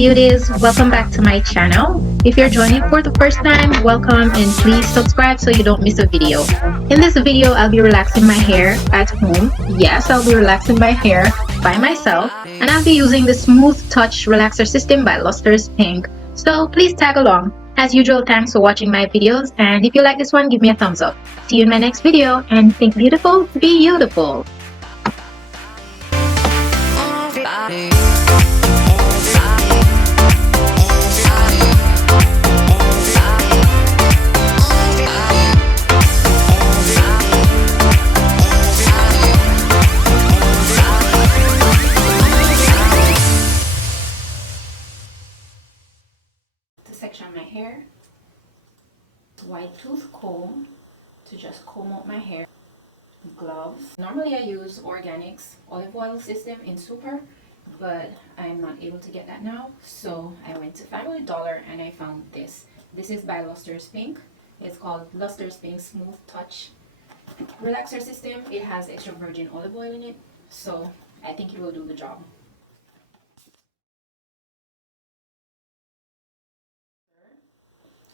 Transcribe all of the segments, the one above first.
beauties, welcome back to my channel. If you're joining for the first time, welcome and please subscribe so you don't miss a video. In this video, I'll be relaxing my hair at home. Yes, I'll be relaxing my hair by myself, and I'll be using the Smooth Touch Relaxer System by Luster's Pink. So please tag along. As usual, thanks for watching my videos, and if you like this one, give me a thumbs up. See you in my next video, and think beautiful, be beautiful. To section my hair, wide tooth comb to just comb out my hair, gloves. Normally I use Organics olive oil system in Super, but I'm not able to get that now, so I went to Family Dollar and I found this. This is by Luster's Pink. It's called Luster's Pink Smooth Touch Relaxer System. It has extra virgin olive oil in it, so I think it will do the job.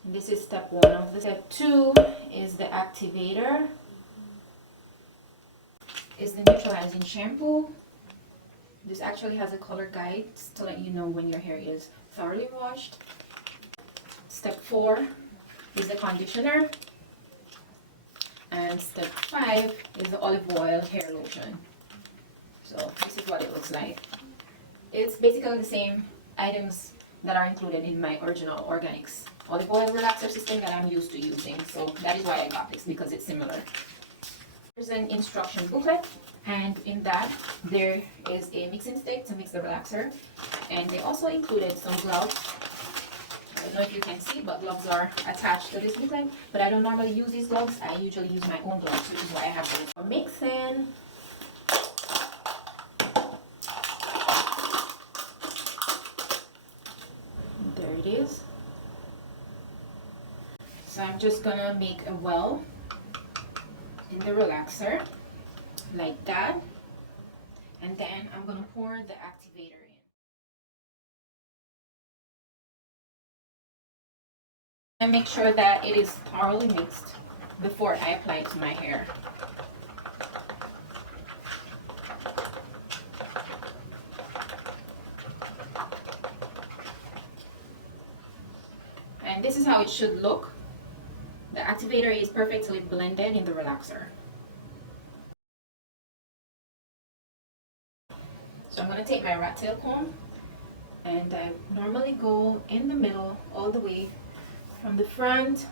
This is step 1 of the step 2 is the activator, is the neutralizing shampoo. This actually has a color guide to let you know when your hair is thoroughly washed. Step 4 is the conditioner, and step 5 is the olive oil hair lotion. So this is what it looks like. It's basically the same items that are included in my original Organics olive oil relaxer system that I'm used to using, so that is why I got this, because it's similar. There's an instruction booklet, and in that there is a mixing stick to mix the relaxer, and they also included some gloves. I don't know if you can see, but gloves are attached to this booklet, but I don't normally use these gloves. I usually use my own gloves, which is why I have them. For mixing, there it is. So I'm just gonna make a well in the relaxer like that, and then I'm gonna pour the activator in. And make sure that it is thoroughly mixed before I apply it to my hair. And this is how it should look. The activator is perfectly blended in the relaxer. So I'm going to take my rat tail comb, and I normally go in the middle all the way from the front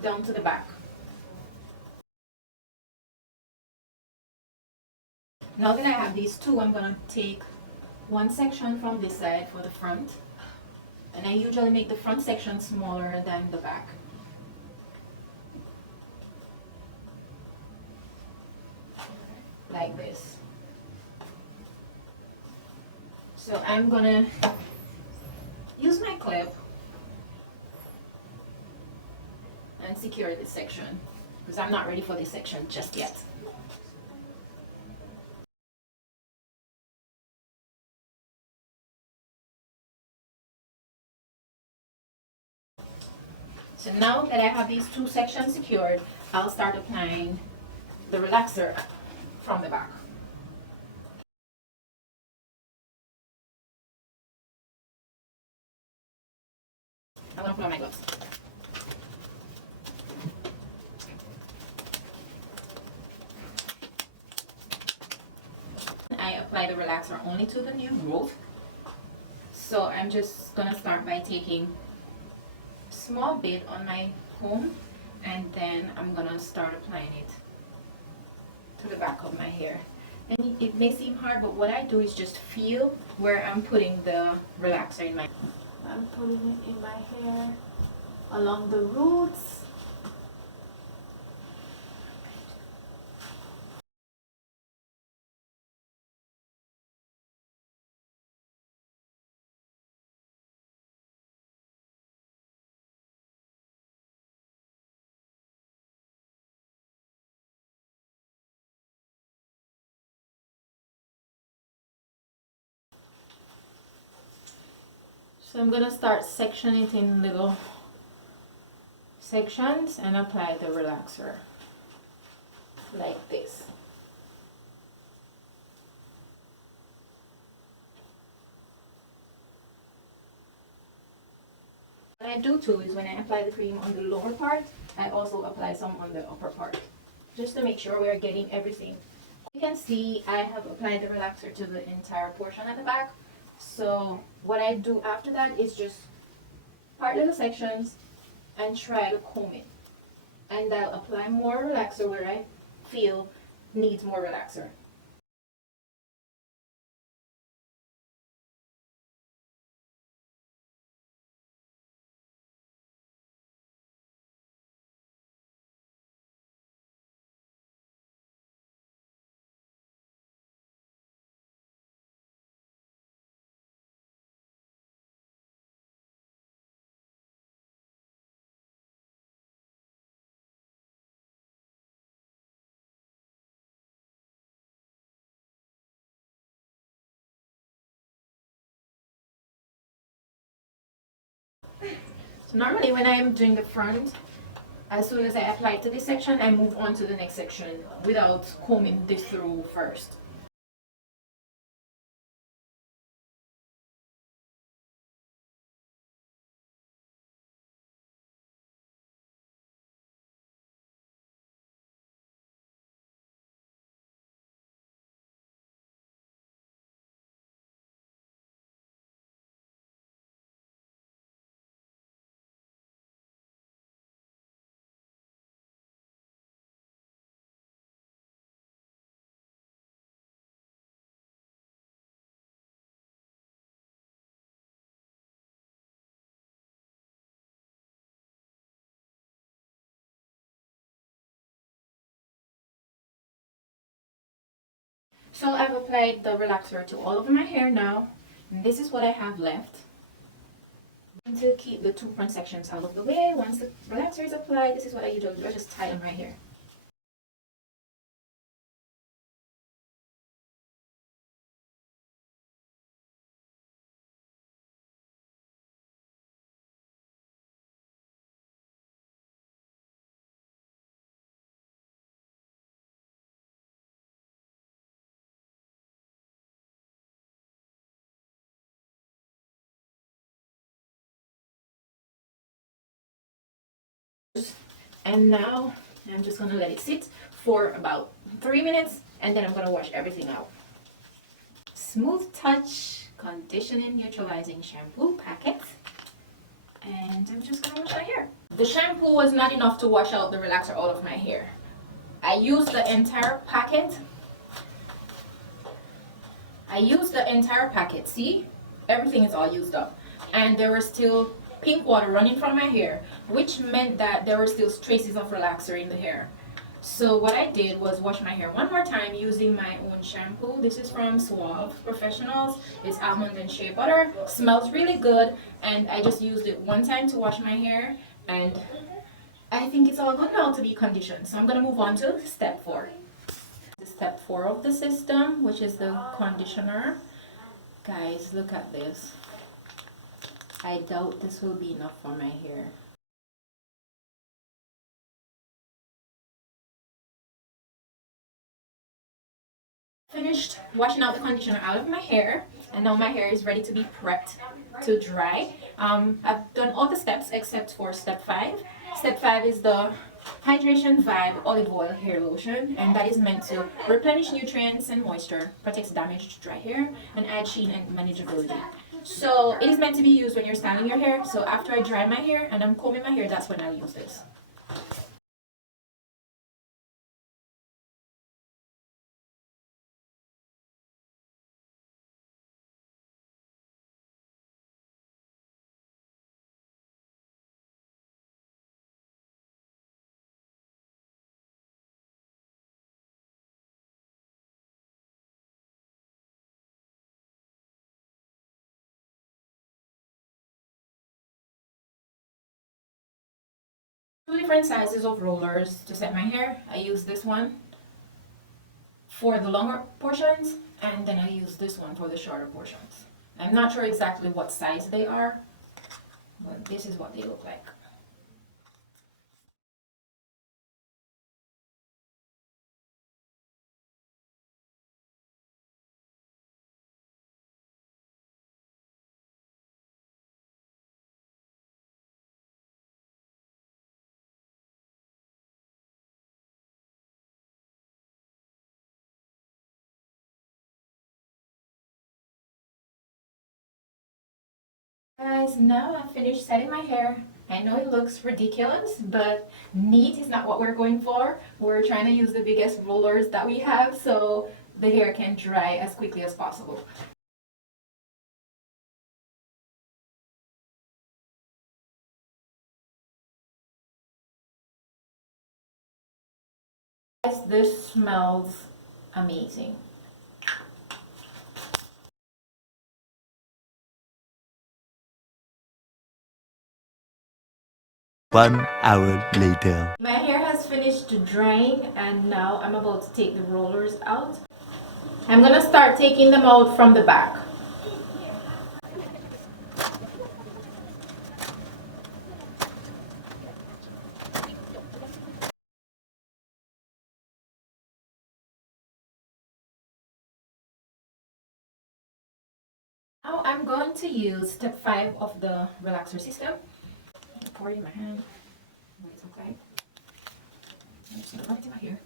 down to the back. Now that I have these two, I'm going to take one section from this side for the front, and I usually make the front section smaller than the back. Like this. So I'm gonna use my clip and secure this section, because I'm not ready for this section just yet. So now that I have these two sections secured, I'll start applying the relaxer from the back. I'm going to put on my gloves. I apply the relaxer only to the new growth. So I'm just going to start by taking a small bit on my comb, and then I'm going to start applying it to the back of my hair. And it may seem hard, but what I do is just feel where I'm putting the relaxer in my hair. I'm putting it in my hair along the roots. So I'm gonna start sectioning it in little sections and apply the relaxer like this. What I do too is when I apply the cream on the lower part, I also apply some on the upper part, just to make sure we're getting everything. You can see I have applied the relaxer to the entire portion at the back. So what I do after that is just part little sections and try to comb it. And I'll apply more relaxer where I feel needs more relaxer. So normally when I'm doing the front, as soon as I apply to this section, I move on to the next section without combing this through first. So I've applied the relaxer to all of my hair now. And this is what I have left. To keep the two front sections out of the way, once the relaxer is applied, this is what I usually do. I just tie them right here. And now I'm just gonna let it sit for about 3 minutes and then I'm gonna wash everything out. Smooth Touch Conditioning Neutralizing Shampoo packet. And I'm just gonna wash my hair. The shampoo was not enough to wash out the relaxer out of my hair. I used the entire packet. See? Everything is all used up. And there was still pink water running from my hair, which meant that there were still traces of relaxer in the hair. So what I did was wash my hair one more time using my own shampoo. This is from Suave Professionals. It's almond and shea butter. Smells really good, and I just used it one time to wash my hair, and I think it's all good now to be conditioned. So I'm gonna move on to step 4. Step 4 of the system, which is the conditioner. Guys, look at this. I doubt this will be enough for my hair. Finished washing out the conditioner out of my hair, and now my hair is ready to be prepped to dry. I've done all the steps except for step 5. Step 5 is the Hydration Vibe Olive Oil Hair Lotion, and that is meant to replenish nutrients and moisture, protects damaged dry hair, and add sheen and manageability. So it is meant to be used when you're styling your hair. So after I dry my hair and I'm combing my hair, that's when I'll use this. Two different sizes of rollers to set my hair. I use this one for the longer portions, and then I use this one for the shorter portions. I'm not sure exactly what size they are, but this is what they look like. Guys, now I've finished setting my hair. I know it looks ridiculous, but neat is not what we're going for. We're trying to use the biggest rollers that we have so the hair can dry as quickly as possible. Guys, this smells amazing. 1 hour later. My hair has finished drying and now I'm about to take the rollers out. I'm gonna start taking them out from the back. Now I'm going to use step 5 of the relaxer system. Pour it in my hand. What it looks like. I'm just gonna rub it in my hair.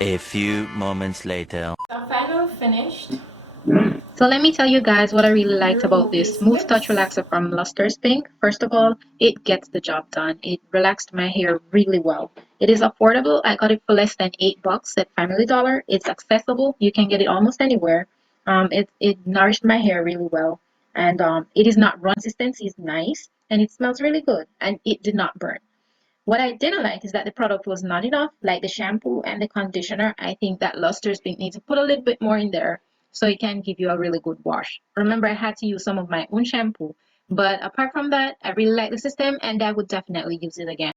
A few moments later. I'm finally finished. So let me tell you guys what I really liked about this Smooth Touch Relaxer from Luster's Pink. First of all, it gets the job done. It relaxed my hair really well. It is affordable. I got it for less than $8 at Family Dollar. It's accessible. You can get it almost anywhere. It nourished my hair really well. And it is not run resistant. It's nice. And it smells really good. And it did not burn. What I didn't like is that the product was not enough, like the shampoo and the conditioner. I think that Luster's Pink needs to put a little bit more in there so it can give you a really good wash. Remember, I had to use some of my own shampoo. But apart from that, I really like the system and I would definitely use it again.